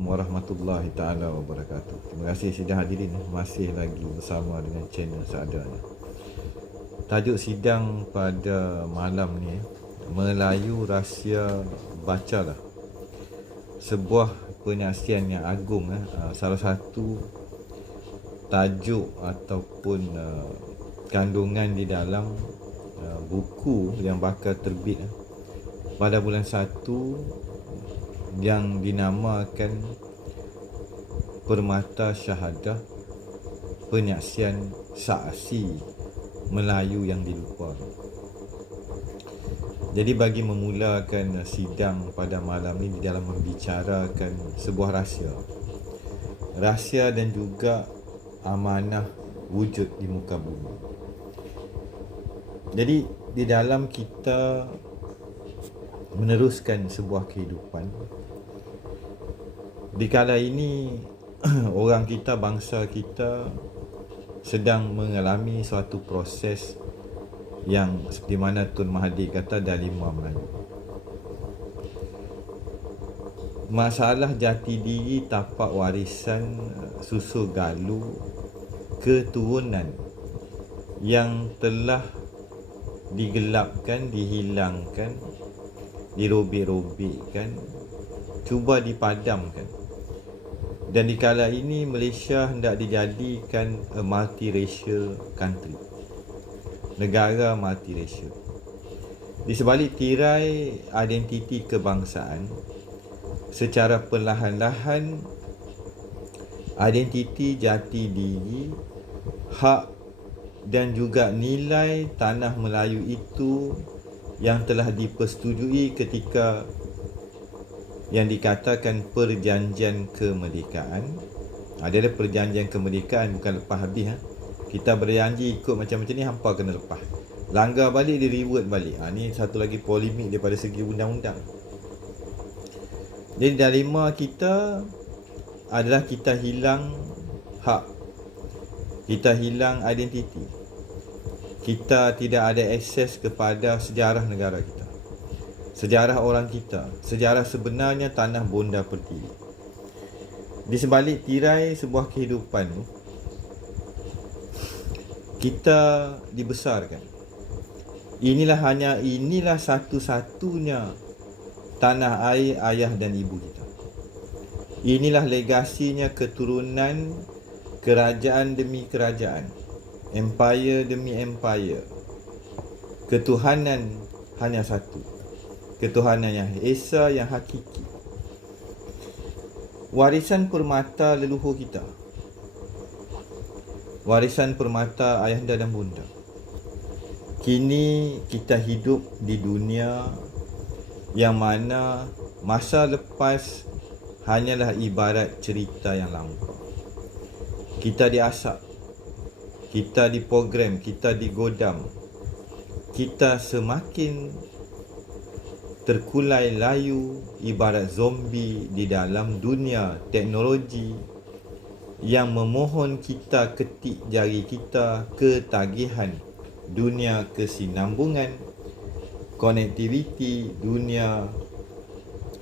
Warahmatullahi Ta'ala Wabarakatuh. Terima kasih sidang hadirin, masih lagi bersama dengan channel seadanya. Tajuk sidang pada malam ni, Melayu Rahsia Bacalah, sebuah penyaksian yang agung. Salah satu tajuk ataupun kandungan di dalam buku yang bakal terbit pada bulan 1 yang dinamakan Permata Syahadah, Penyaksian Saksi Melayu yang Dilupa. Jadi bagi memulakan sidang pada malam ini di dalam membicarakan sebuah rahsia dan juga amanah wujud di muka bumi. Jadi di dalam kita meneruskan sebuah kehidupan, di kala ini orang kita, bangsa kita sedang mengalami suatu proses yang seperti mana Tun Mahathir kata Dalima Melayu. Masalah jati diri, tapak warisan, susu galuh, keturunan yang telah digelapkan, dihilangkan, dirobek-robekkan, cuba dipadamkan. Dan di kala ini Malaysia hendak dijadikan a multiracial country, negara multiracial. Di sebalik tirai identiti kebangsaan, secara perlahan-lahan identiti jati diri, hak dan juga nilai tanah Melayu itu yang telah dipersetujui ketika yang dikatakan perjanjian kemerdekaan. Ada perjanjian kemerdekaan, bukan lepas habis. Kita berjanji ikut macam-macam ni, hampa kena lepas. Langgar balik, dia reward balik. Ni satu lagi polemik daripada segi undang-undang. Jadi dilema kita adalah kita hilang hak, kita hilang identiti, kita tidak ada akses kepada sejarah negara kita, sejarah orang kita, sejarah sebenarnya tanah Bonda Pertiwi. Di sebalik tirai sebuah kehidupan, kita dibesarkan. Inilah satu-satunya tanah air ayah dan ibu kita. Inilah legasinya keturunan kerajaan demi kerajaan, empire demi empire. Ketuhanan hanya satu, ketuhanan yang esa, yang hakiki. Warisan permata leluhur kita, warisan permata ayahanda dan bunda. Kini kita hidup di dunia yang mana masa lepas hanyalah ibarat cerita yang lampau. Kita diasap, kita diprogram, kita digodam, kita semakin terkulai layu ibarat zombie di dalam dunia teknologi yang memohon kita ketik jari kita ketagihan dunia kesinambungan, konektiviti, dunia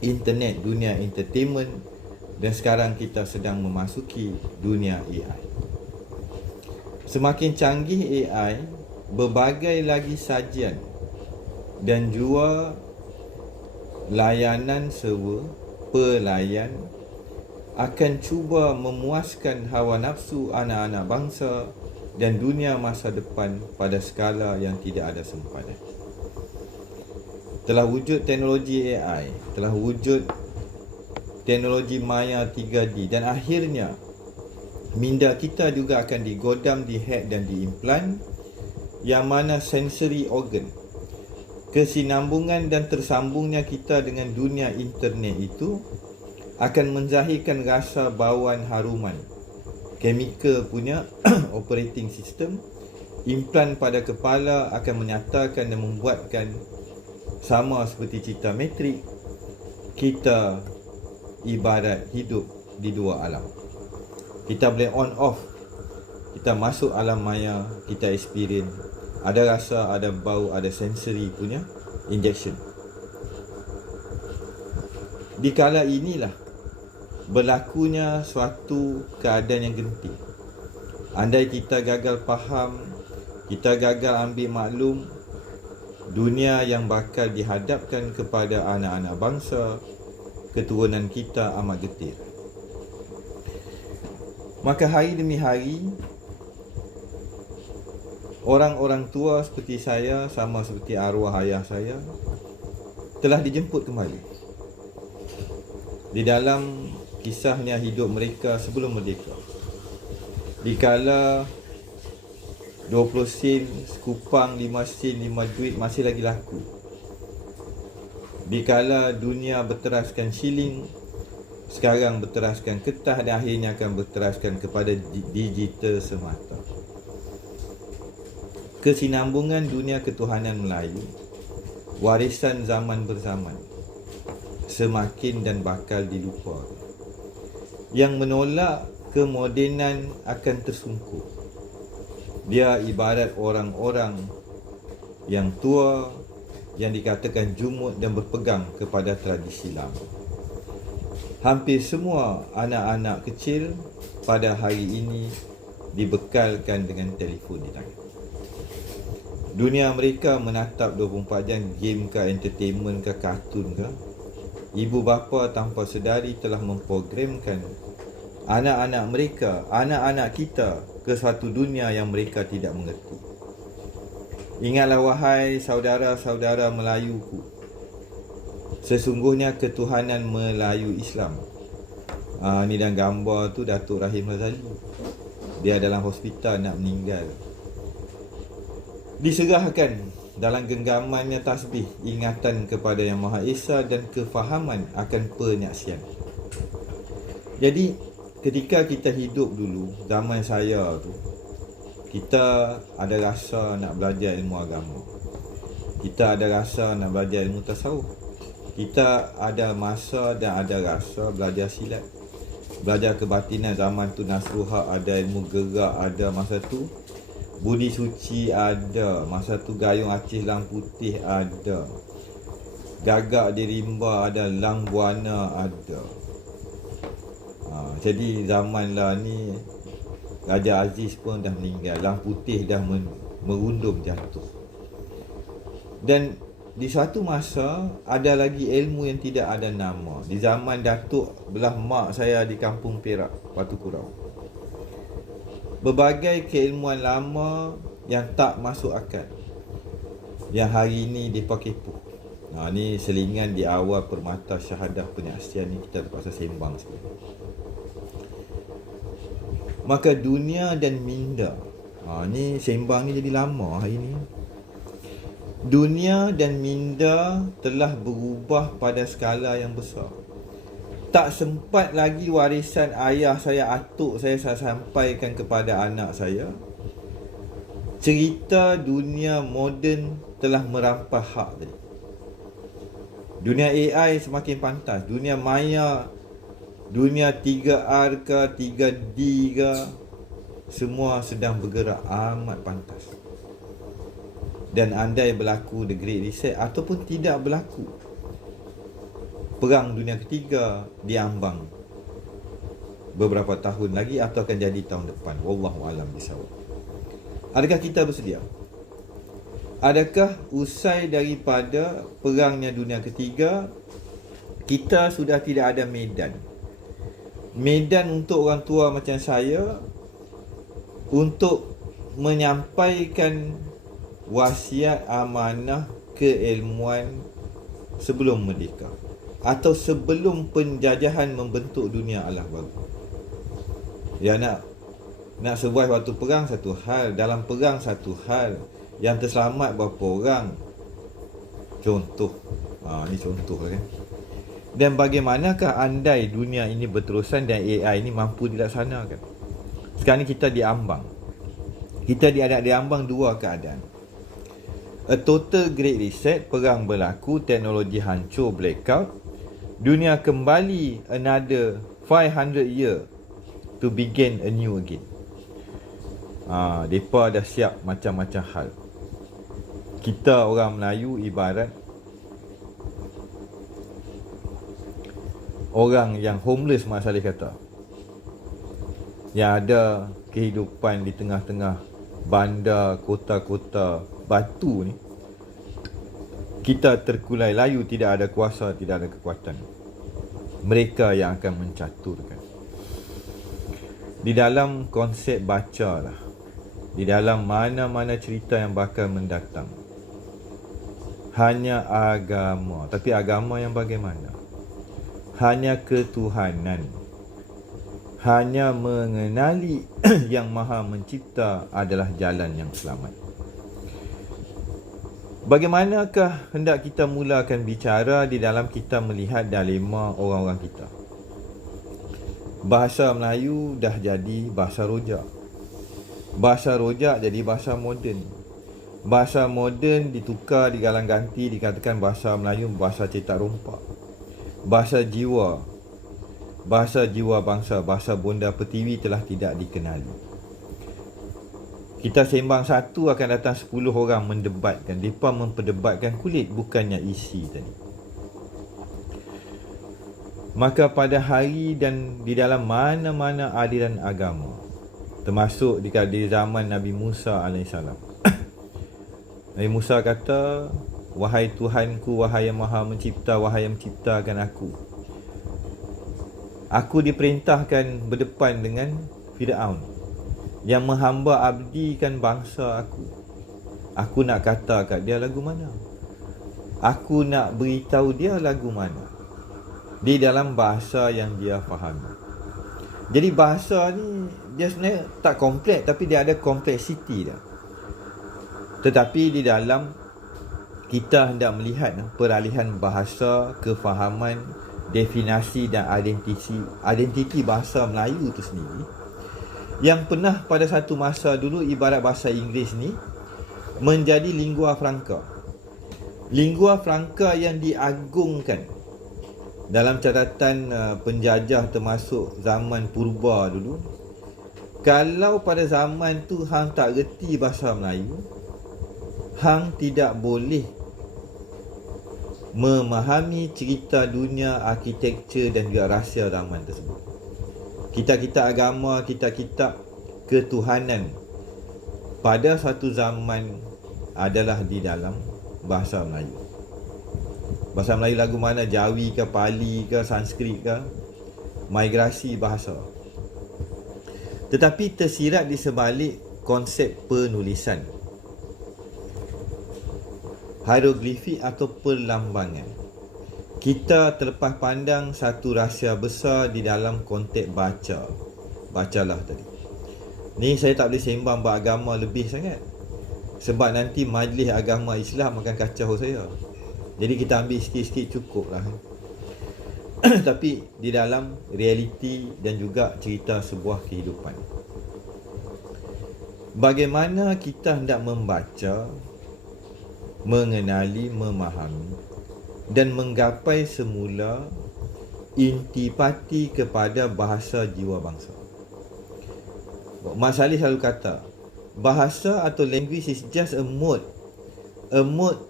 internet, dunia entertainment, dan sekarang kita sedang memasuki dunia AI. Semakin canggih AI, berbagai lagi sajian dan jua layanan server pelayan akan cuba memuaskan hawa nafsu anak-anak bangsa dan dunia masa depan pada skala yang tidak ada sempadan. Telah wujud teknologi AI, telah wujud teknologi maya 3D, dan akhirnya minda kita juga akan digodam, dihack dan diimplan, yang mana sensory organ, kesinambungan dan tersambungnya kita dengan dunia internet itu akan menzahirkan rasa bauan haruman chemical punya operating system. Implan pada kepala akan menyatakan dan membuatkan sama seperti cerita Matrix, kita ibarat hidup di dua alam. Kita boleh on off, kita masuk alam maya, kita experience, ada rasa, ada bau, ada sensory punya injection. Di kala inilah berlakunya suatu keadaan yang genting. Andai kita gagal faham, kita gagal ambil maklum, dunia yang bakal dihadapkan kepada anak-anak bangsa, keturunan kita amat getir. Maka hari demi hari, orang-orang tua seperti saya, sama seperti arwah ayah saya, telah dijemput kembali di dalam kisahnya hidup mereka sebelum merdeka. Dikala 20 sen, sekupang 5 sen, 5 duit masih lagi laku. Dikala dunia berteraskan shilling, sekarang berteraskan kertas dan akhirnya akan berteraskan kepada digital semata. Kesinambungan dunia ketuhanan Melayu, warisan zaman berzaman, semakin dan bakal dilupa. Yang menolak kemodenan akan tersungkur. Dia ibarat orang-orang yang tua yang dikatakan jumud dan berpegang kepada tradisi lama. Hampir semua anak-anak kecil pada hari ini dibekalkan dengan telefon di tangan. Dunia mereka menatap 24 jam game ke, entertainment ke, kartun ke. Ibu bapa tanpa sedari telah memprogramkan anak-anak mereka, anak-anak kita ke suatu dunia yang mereka tidak mengerti. Ingatlah wahai saudara-saudara Melayuku, sesungguhnya ketuhanan Melayu Islam. Ni dalam gambar tu Datuk Rahim Razali. Dia dalam hospital nak meninggal. Diserahkan dalam genggamannya tasbih, ingatan kepada Yang Maha Esa dan kefahaman akan penyaksian. Jadi ketika kita hidup dulu, zaman saya tu, kita ada rasa nak belajar ilmu agama, kita ada rasa nak belajar ilmu tasawuf, kita ada masa dan ada rasa belajar silat, belajar kebatinan. Zaman tu Nasruhak ada, ilmu gerak ada masa tu, Budi Suci ada masa tu, Gayung Aceh Lang Putih ada, Gagak di Rimba ada, Lang Buana ada. Jadi zaman lah ni Raja Aziz pun dah meninggal, Lang Putih dah merundum jatuh. Dan di suatu masa ada lagi ilmu yang tidak ada nama. Di zaman Datuk belah mak saya di kampung Perak, Batu Kurau, berbagai keilmuan lama yang tak masuk akal, yang hari ini dipakai kepo. Ni selingan di awal permata syahadah penyaksian ni, kita terpaksa sembang sikit. Maka dunia dan minda, ni sembang ni jadi lama hari ni. Dunia dan minda telah berubah pada skala yang besar. Tak sempat lagi warisan ayah saya, atuk saya sampaikan kepada anak saya. Cerita dunia moden telah merampas hak tadi. Dunia AI semakin pantas, dunia maya, dunia 3R ke, 3D ke, semua sedang bergerak amat pantas. Dan andai berlaku The Great Reset ataupun tidak berlaku, Perang Dunia Ketiga diambang beberapa tahun lagi atau akan jadi tahun depan. Wallahu alam bisawab. Adakah kita bersedia? Adakah usai daripada perangnya Dunia Ketiga, kita sudah tidak ada medan? Medan untuk orang tua macam saya untuk menyampaikan wasiat amanah keilmuan sebelum merdeka atau sebelum penjajahan membentuk dunia alah baru. Ya, nak survive waktu perang satu hal, dalam perang satu hal, yang terselamat berapa orang, contoh. Ni contoh kan. Dan bagaimanakah andai dunia ini berterusan dan AI ini mampu dilaksanakan? Sekarang ni kita diambang. Kita diambang dua keadaan. A total great reset, perang berlaku, teknologi hancur, blackout. Dunia kembali another 500 year to begin anew again. Mereka dah siap macam-macam hal. Kita orang Melayu ibarat orang yang homeless, Mak Saleh kata, yang ada kehidupan di tengah-tengah bandar, kota-kota batu ni, kita terkulai layu, tidak ada kuasa, tidak ada kekuatan. Mereka yang akan mencaturkan. Di dalam konsep baca lah, di dalam mana-mana cerita yang bakal mendatang, hanya agama. Tapi agama yang bagaimana? Hanya ketuhanan, hanya mengenali yang maha mencipta adalah jalan yang selamat. Bagaimanakah hendak kita mulakan bicara di dalam kita melihat dilema orang-orang kita? Bahasa Melayu dah jadi bahasa rojak. Bahasa rojak jadi bahasa moden. Bahasa moden ditukar, digalang ganti, dikatakan bahasa Melayu bahasa cetak rompak. Bahasa jiwa bangsa, bahasa bonda Pertiwi telah tidak dikenali. Kita sembang satu, akan datang 10 orang mendebatkan. Mereka memperdebatkan kulit, bukannya isi tadi. Maka pada hari dan di dalam mana-mana aliran agama, termasuk di zaman Nabi Musa AS, Nabi Musa kata, wahai Tuhanku, wahai yang maha mencipta, wahai yang menciptakan aku diperintahkan berdepan dengan Fir'aun yang menghamba abdikan bangsa aku. Aku nak kata kat dia lagu mana? Aku nak beritahu dia lagu mana? Di dalam bahasa yang dia fahami. Jadi bahasa ni dia sebenarnya tak kompleks, tapi dia ada kompleksiti dia. Tetapi di dalam kita hendak melihat peralihan bahasa, kefahaman, definisi dan identiti bahasa Melayu itu sendiri, yang pernah pada satu masa dulu ibarat bahasa Inggeris ni menjadi lingua franca. Lingua franca yang diagungkan dalam catatan penjajah termasuk zaman purba dulu. Kalau pada zaman tu hang tak reti bahasa Melayu, hang tidak boleh memahami cerita dunia, arkitektur dan juga rahsia zaman tersebut. Kitab-kitab agama, kitab-kitab ketuhanan pada satu zaman adalah di dalam bahasa Melayu. Bahasa Melayu lagu mana? Jawi ke, Pali ke, Sanskrit ke, migrasi bahasa. Tetapi tersirat di sebalik konsep penulisan, hieroglifik atau perlambangan, kita terlepas pandang satu rahsia besar di dalam konteks baca. Bacalah tadi. Ni saya tak boleh sembang beragama lebih sangat, sebab nanti majlis agama Islam akan kacau saya. Jadi kita ambil sikit-sikit cukup lah. Tapi di dalam realiti dan juga cerita sebuah kehidupan, bagaimana kita hendak membaca, mengenali, memahami dan menggapai semula intipati kepada bahasa jiwa bangsa. Mak Saleh selalu kata, bahasa atau language is just a mode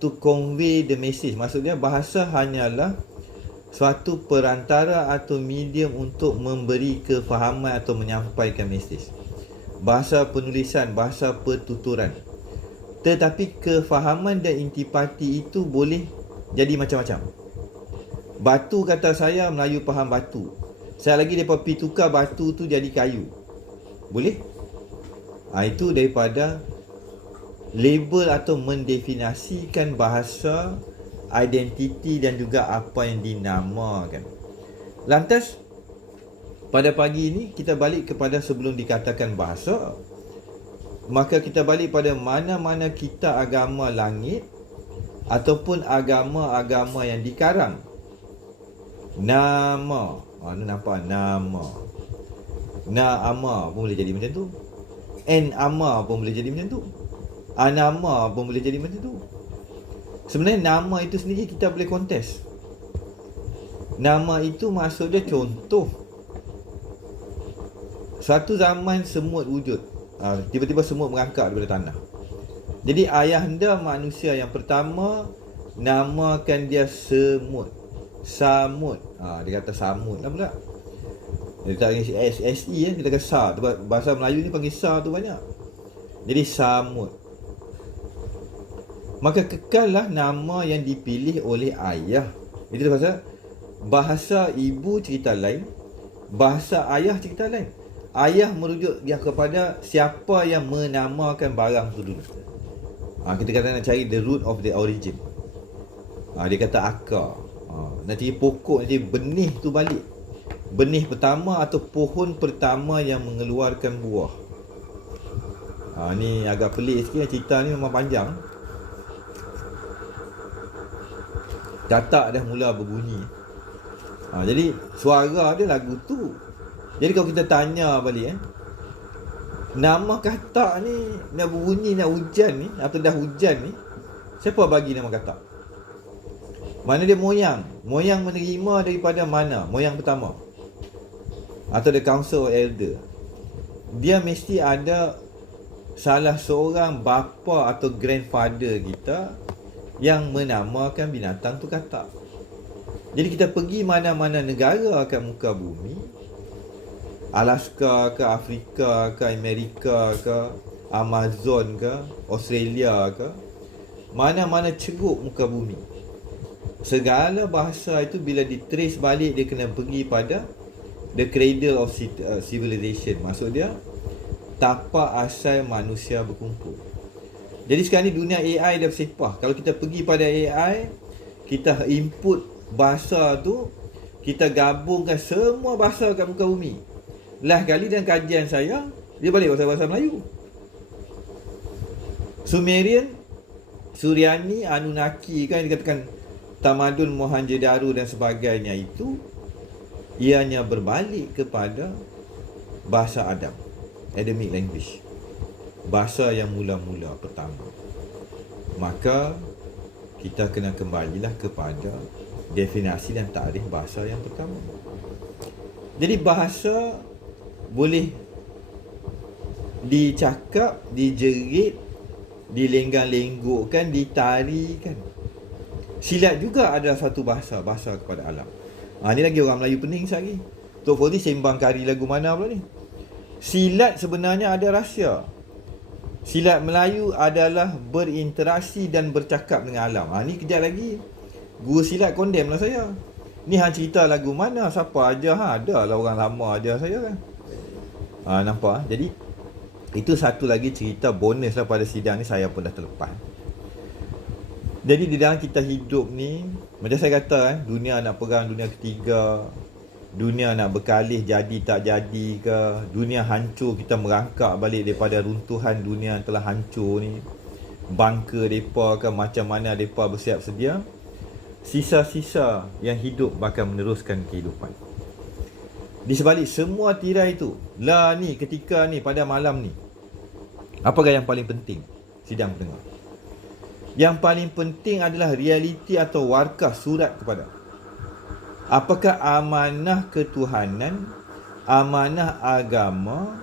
to convey the message. Maksudnya bahasa hanyalah suatu perantara atau medium untuk memberi kefahaman atau menyampaikan message. Bahasa penulisan, bahasa pertuturan. Tetapi kefahaman dan intipati itu boleh jadi macam-macam. Batu kata saya, Melayu faham batu. Saya lagi mereka pergi tukar batu tu jadi kayu. Boleh? Itu daripada label atau mendefinisikan bahasa, identiti dan juga apa yang dinamakan. Lantas pada pagi ini kita balik kepada sebelum dikatakan bahasa, maka kita balik pada mana-mana kita agama langit ataupun agama-agama yang dikarang. Nama, ni nampak nama. Nama pun boleh jadi macam tu. Nama pun boleh jadi macam tu. Anama pun boleh jadi macam tu. Sebenarnya nama itu sendiri kita boleh kontes. Nama itu maksud dia contoh. Suatu zaman semut wujud. Tiba-tiba semut merangkak daripada tanah. Jadi ayahanda manusia yang pertama namakan dia semut. Samut. Dia kata samut lah pula. Dia tak panggil SE kita kata sa. Bahasa Melayu ni panggil sa tu banyak. Jadi samut. Maka kekallah nama yang dipilih oleh ayah. Itu pasal bahasa ibu cerita lain, bahasa ayah cerita lain. Ayah merujuk dia kepada siapa yang menamakan barang tu dulu. Kita kata nak cari the root of the origin. Dia kata akar. Nanti pokok, nanti benih tu balik. Benih pertama atau pohon pertama yang mengeluarkan buah. Ni agak pelik sikit, cerita ni memang panjang. Katak dah mula berbunyi. Jadi suara dia lagu tu. Jadi kalau kita tanya balik nama katak ni nak berbunyi, nak hujan ni, atau dah hujan ni, siapa bagi nama katak? Mana dia moyang? Moyang menerima daripada mana? Moyang pertama atau the council of elder. Dia mesti ada salah seorang bapa atau grandfather kita yang menamakan binatang tu katak. Jadi kita pergi mana-mana negara kat muka bumi, Alaska ke, Afrika ke, Amerika ke, Amazon ke, Australia ke, mana-mana ceruk muka bumi, segala bahasa itu bila ditrace balik, dia kena pergi pada the cradle of civilization. Maksud dia tapak asal manusia berkumpul. Jadi sekarang ni dunia AI dah bersepah. Kalau kita pergi pada AI, kita input bahasa tu, kita gabungkan semua bahasa kat muka bumi. Lah kali dalam kajian saya, dia balik bahasa Melayu. Sumerian, Suryani, Anunnaki kan dikatakan tamadun Mohenjo-daro dan sebagainya itu, ianya berbalik kepada bahasa Adam, Adamic language, bahasa yang mula-mula pertama. Maka kita kena kembalilah kepada definisi dan takrif bahasa yang pertama. Jadi bahasa boleh dicakap, dijerit, dilenggang-lenggokkan, ditarikan. Silat juga adalah satu bahasa kepada alam. Ni lagi orang Melayu pening sekali. Tok Fauzi sembang kari lagu mana pula ni? Silat sebenarnya ada rahsia. Silat Melayu adalah berinteraksi dan bercakap dengan alam. Ni kejap lagi guru silat condemn lah saya. Ni hang cerita lagu mana, siapa aja, ada lah orang lama aja saya kan. Nampak? Jadi itu satu lagi cerita bonus lah pada sidang ni, saya pun dah terlepas. Jadi di dalam kita hidup ni, macam saya kata dunia nak perang dunia ketiga, dunia nak berkalih jadi tak jadi ke, dunia hancur, kita merangkak balik daripada runtuhan dunia yang telah hancur ni, bangka depa ke, macam mana depa bersiap sedia, sisa-sisa yang hidup bakal meneruskan kehidupan. Di sebalik semua tirai itu, lah ni ketika ni pada malam ni, apakah yang paling penting sidang pendengar? Yang paling penting adalah realiti atau warkah surat kepada. Apakah amanah ketuhanan, amanah agama,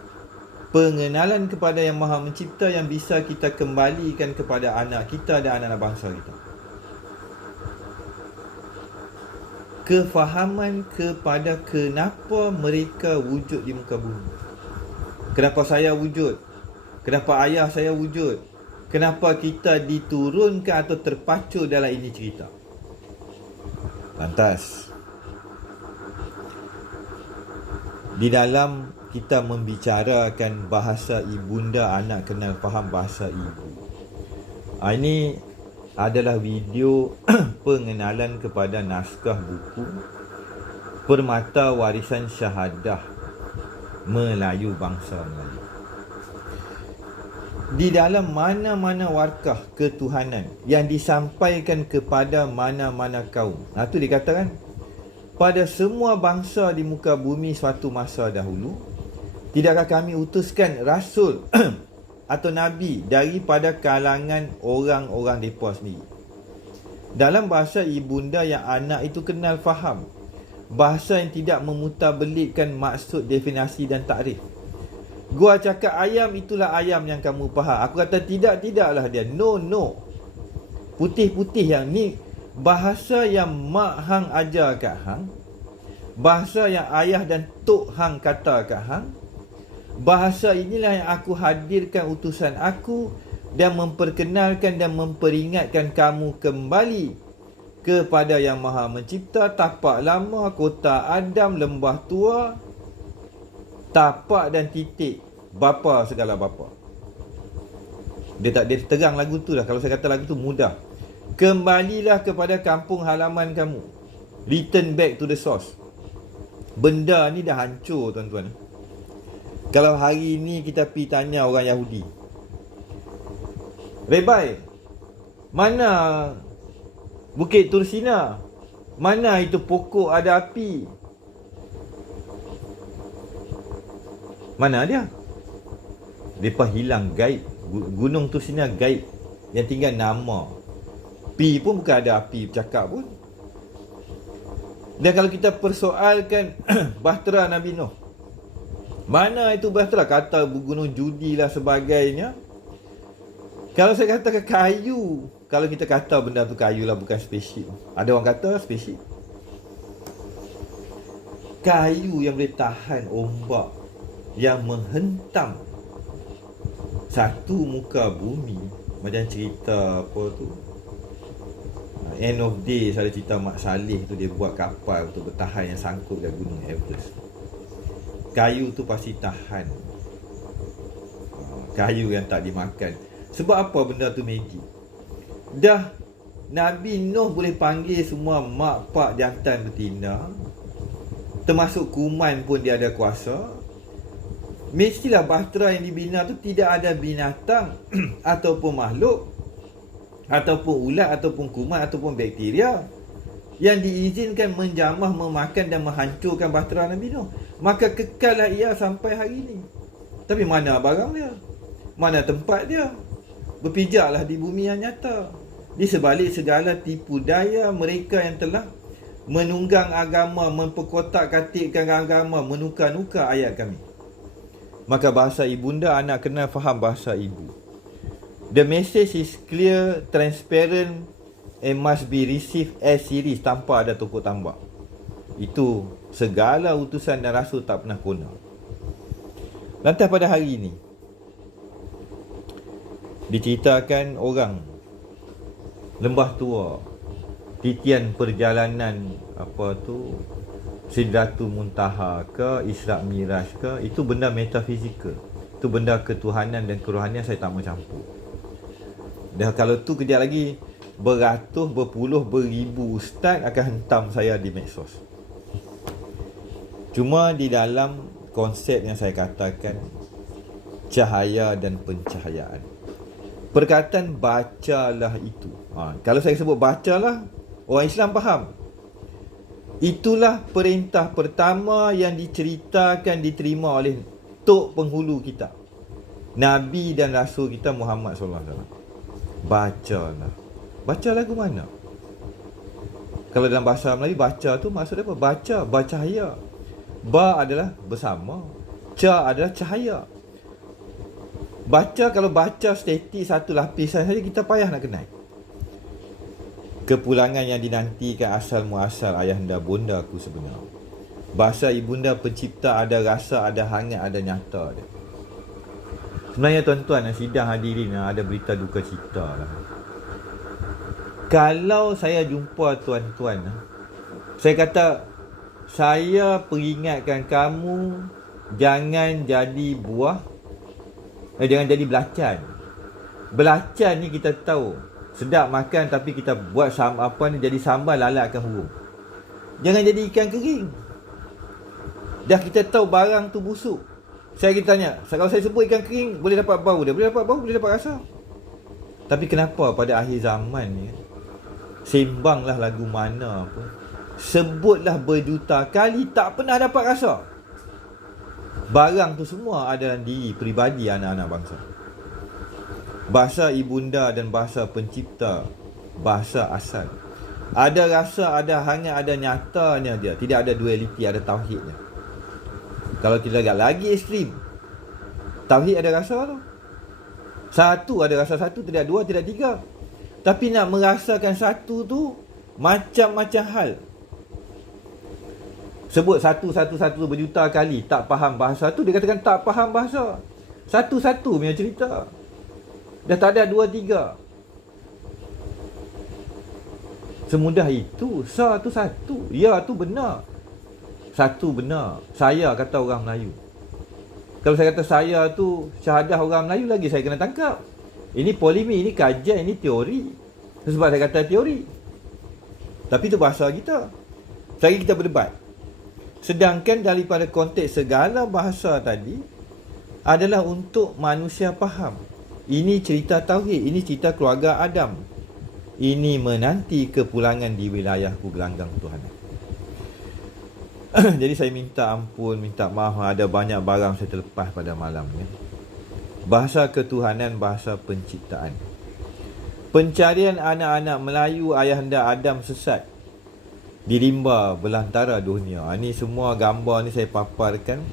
pengenalan kepada Yang Maha Mencipta yang bisa kita kembalikan kepada anak kita dan anak-anak bangsa kita. Kefahaman kepada kenapa mereka wujud di muka bumi. Kenapa saya wujud? Kenapa ayah saya wujud? Kenapa kita diturunkan atau terpacu dalam ini cerita? Lantas, di dalam kita membicarakan bahasa ibunda, anak kenal faham bahasa ibu. Ini adalah video pengenalan kepada naskah buku Permata Warisan Syahadah Melayu Bangsa Melayu. Di dalam mana-mana warkah ketuhanan yang disampaikan kepada mana-mana kaum. Itu dikatakan pada semua bangsa di muka bumi suatu masa dahulu, tidakkah kami utuskan rasul atau nabi daripada kalangan orang-orang mereka sendiri. Dalam bahasa ibunda yang anak itu kenal faham, bahasa yang tidak memutarbelitkan maksud, definisi dan takrif. Gua cakap ayam, itulah ayam yang kamu faham. Aku kata tidaklah dia. No. Putih-putih yang ni bahasa yang mak hang ajar kat hang, bahasa yang ayah dan tok hang kata kat hang, bahasa inilah yang aku hadirkan utusan aku dan memperkenalkan dan memperingatkan kamu kembali kepada yang maha mencipta, tapak lama, kota Adam, lembah tua, tapak dan titik, bapa segala bapa. Dia terang lagu tu lah. Kalau saya kata lagu tu mudah. Kembalilah kepada kampung halaman kamu. Return back to the source. Benda ni dah hancur, tuan-tuan. Kalau hari ni kita pergi tanya orang Yahudi, Rabbi, mana Bukit Tursina? Mana itu pokok ada api? Mana dia? Mereka hilang gaib. Gunung Tursina gaib. Yang tinggal nama. Pi pun bukan ada api bercakap pun. Dan kalau kita persoalkan bahtera Nabi Nuh, mana itu bahtera? Kata gunung judi lah sebagainya. Kalau saya katakan kayu, kalau kita kata benda tu kayu lah, bukan spaceship. Ada orang kata spaceship. Kayu yang boleh tahan ombak yang menghentam satu muka bumi. Macam cerita apa tu, End of Days, ada cerita Mak Saleh tu, dia buat kapal untuk bertahan yang sangkut dekat gunung Everest. Kayu tu pasti tahan. Kayu yang tak dimakan. Sebab apa benda tu magic? Dah Nabi Nuh boleh panggil semua mak, pak, jantan, betina, termasuk kuman pun dia ada kuasa. Mestilah bahtera yang dibina tu tidak ada binatang ataupun makhluk, ataupun ulat, ataupun kuman, ataupun bakteria yang diizinkan menjamah, memakan dan menghancurkan bahtera Nabi Nuh. Maka kekallah ia sampai hari ini. Tapi mana barang dia? Mana tempat dia? Berpijaklah di bumi yang nyata. Di sebalik segala tipu daya mereka yang telah menunggang agama, memperkotak-katikkan agama, menukar-nukar ayat kami. Maka bahasa ibunda, anak kena faham bahasa ibu. The message is clear, transparent and must be received as series, tanpa ada tokok tambah. Itu segala utusan dan rasul tak pernah kona. Lantas pada hari ini diceritakan orang lembah tua, titian perjalanan apa tu, Sidratul Muntaha ke, Isra' Miraj ke, itu benda metafizikal. Itu benda ketuhanan dan kerohanian, saya tak mau campur. Dan kalau tu kejap lagi beratus, berpuluh, beribu ustaz akan hentam saya di medsos. Cuma di dalam konsep yang saya katakan, cahaya dan pencahayaan. Perkataan bacalah itu, kalau saya sebut bacalah, orang Islam faham. Itulah perintah pertama yang diceritakan, diterima oleh tok penghulu kita, Nabi dan Rasul kita Muhammad SAW. Bacalah. Baca lagu mana? Kalau dalam bahasa Melayu, baca tu maksud apa? Baca, bercahaya. Ba adalah bersama, ca adalah cahaya. Baca, kalau baca statik satu lapisan saja, kita payah nak kenal. Kepulangan yang dinantikan asal muasal ayahanda bonda aku sebenar. Bahasa ibunda pencipta ada rasa, ada hangat, ada nyata dia. Sebenarnya tuan-tuan dan sidang hadirin, ada berita duka cita lah. Kalau saya jumpa tuan-tuan, saya kata, saya peringatkan kamu jangan jadi buah, jangan jadi belacan. Belacan ni kita tahu sedap makan, tapi kita buat apa ni, jadi sambal lalat akan hurung. Jangan jadi ikan kering. Dah kita tahu barang tu busuk. Saya tanya, kalau saya sebut ikan kering, boleh dapat bau dia? Boleh dapat bau, boleh dapat rasa. Tapi kenapa pada akhir zaman ni, sembanglah lagu mana pun, sebutlah berjuta kali, tak pernah dapat rasa. Barang tu semua ada dalam diri peribadi anak-anak bangsa. Bahasa ibunda dan bahasa pencipta, bahasa asal. Ada rasa, ada hangat, ada nyatanya dia. Tidak ada dualiti, ada tauhidnya. Kalau kita agak lagi ekstrim, tauhid ada rasa tu. Satu ada rasa satu, tidak dua, tidak tiga. Tapi nak merasakan satu tu, Macam-macam hal. Sebut satu berjuta kali tak faham bahasa tu, dia katakan tak faham bahasa. Satu-satu punya cerita. Dah tak ada dua tiga. Semudah itu. Sa tu satu, ya tu benar. Satu benar. Saya kata orang Melayu. Kalau saya kata saya tu syahadah orang Melayu, lagi saya kena tangkap. Ini polemik, ini kajian, ini teori. Sebab saya kata teori. Tapi itu bahasa kita. Lagi kita berdebat. Sedangkan daripada konteks segala bahasa tadi adalah untuk manusia faham. Ini cerita tauhid, ini cerita keluarga Adam. Ini menanti kepulangan di wilayahku gelanggang Tuhan. Jadi saya minta ampun, minta maaf, ada banyak barang saya terlepas pada malam ni. Bahasa ketuhanan, bahasa penciptaan. Pencarian anak-anak Melayu ayahanda Adam sesat di rimba belantara dunia. Ini semua gambar ni saya paparkan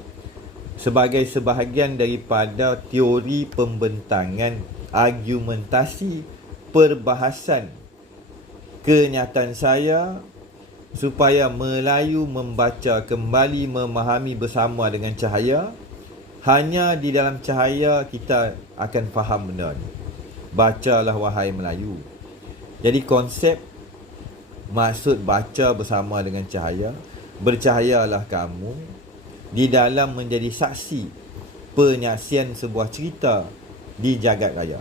sebagai sebahagian daripada teori pembentangan, argumentasi, perbahasan kenyataan saya supaya Melayu membaca kembali, memahami bersama dengan cahaya. Hanya di dalam cahaya kita akan faham benda ni. Bacalah wahai Melayu. Jadi konsep, maksud baca bersama dengan cahaya, bercahayalah kamu di dalam menjadi saksi penyaksian sebuah cerita di jagat raya.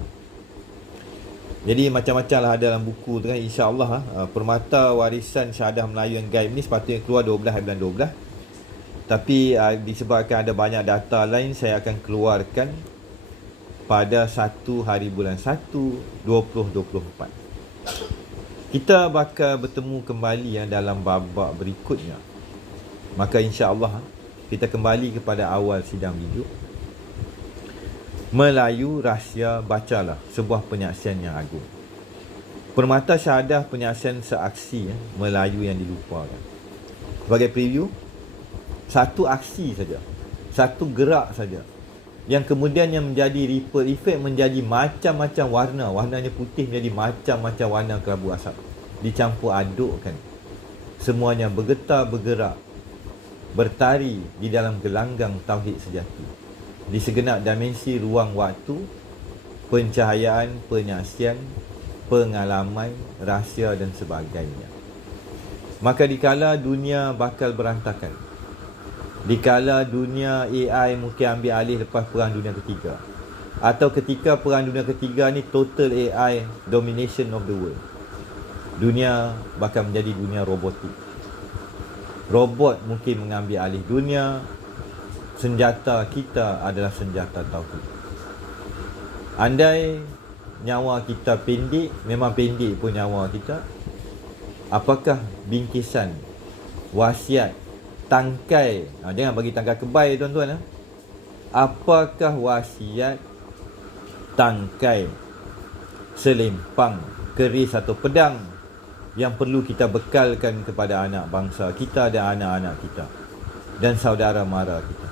Jadi macam-macam lah ada dalam buku tu kan. InsyaAllah Permata Warisan Syahadah Melayu yang Gaib ni sepatutnya keluar 12 bulan 12. Tapi disebabkan ada banyak data lain, saya akan keluarkan pada 1 hari bulan 1 2024. Kita bakal bertemu kembali dalam babak berikutnya. Maka insyaAllah kita kembali kepada awal sidang hidup. Melayu rahsia bacalah, sebuah penyaksian yang agung. Permata Syahadah penyaksian seaksi Melayu yang dilupakan. Sebagai preview, satu aksi saja, satu gerak saja, yang kemudiannya menjadi ripple effect, menjadi macam-macam warna. Warnanya putih menjadi macam-macam warna kelabu asap, dicampur adukkan. Semuanya bergetar, bergerak, bertari di dalam gelanggang tauhid sejati. Di segenap dimensi ruang waktu, pencahayaan, penyaksian, pengalaman, rahsia dan sebagainya. Maka dikala dunia bakal berantakan, dikala dunia AI mungkin ambil alih lepas Perang Dunia Ketiga, atau ketika Perang Dunia Ketiga ni total AI domination of the world, dunia bakal menjadi dunia robotik. Robot mungkin mengambil alih dunia. Senjata kita adalah senjata tauhid. Andai nyawa kita pendek, memang pendek pun nyawa kita, apakah bingkisan, wasiat, tangkai, jangan bagi tangkai kebal tuan-tuan. Apakah wasiat, tangkai, selempang, keris atau pedang yang perlu kita bekalkan kepada anak bangsa kita dan anak-anak kita dan saudara mara kita?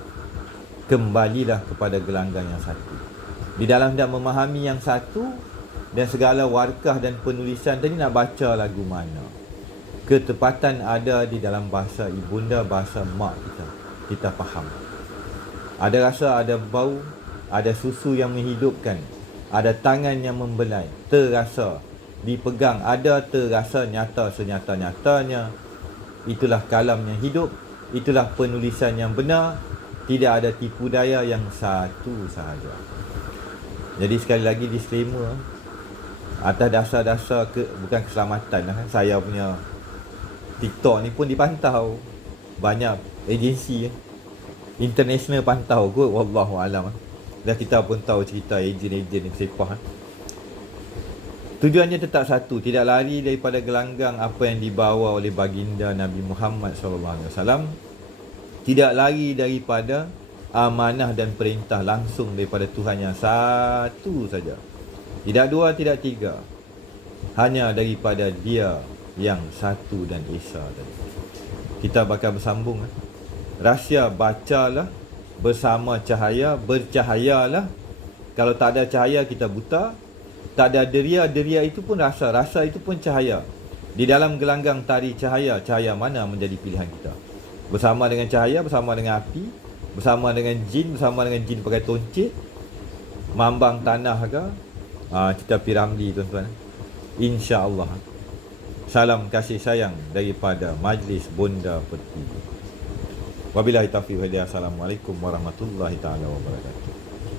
Kembalilah kepada gelanggang yang satu. Di dalam hendak memahami yang satu dan segala warkah dan penulisan tadi, nak baca lagu mana, ketepatan ada di dalam bahasa ibunda, bahasa mak kita. Kita faham. Ada rasa, ada bau, ada susu yang menghidupkan, ada tangan yang membelai, terasa, dipegang, ada terasa nyata senyata-nyatanya. Itulah kalam yang hidup, itulah penulisan yang benar. Tidak ada tipu daya, yang satu sahaja. Jadi sekali lagi disclaimer, atas dasar-dasar bukan keselamatan lah. Saya punya TikTok ni pun dipantau. Banyak agensi international pantau kot, wallahualam. Dan kita pun tahu cerita ejen-ejen yang sepah. Tujuannya tetap satu, tidak lari daripada gelanggang apa yang dibawa oleh baginda Nabi Muhammad SAW. Tidak lari daripada amanah dan perintah langsung daripada Tuhan yang satu saja. Tidak dua, tidak tiga. Hanya daripada Dia yang satu dan esa tadi. Kita bakal bersambung. Rahsia bacalah bersama cahaya, bercahayalah. Kalau tak ada cahaya kita buta. Tak ada deria, deria itu pun rasa, rasa itu pun cahaya. Di dalam gelanggang tari cahaya, cahaya mana menjadi pilihan kita? Bersama dengan cahaya, bersama dengan api, bersama dengan jin pakai toncit, mambang tanah ke? Kita Piramli tuan-tuan. InsyaAllah. Salam kasih sayang daripada Majlis Bonda Peti. Wabillahi taufiq wal hidayah. Assalamualaikum warahmatullahi taala wabarakatuh.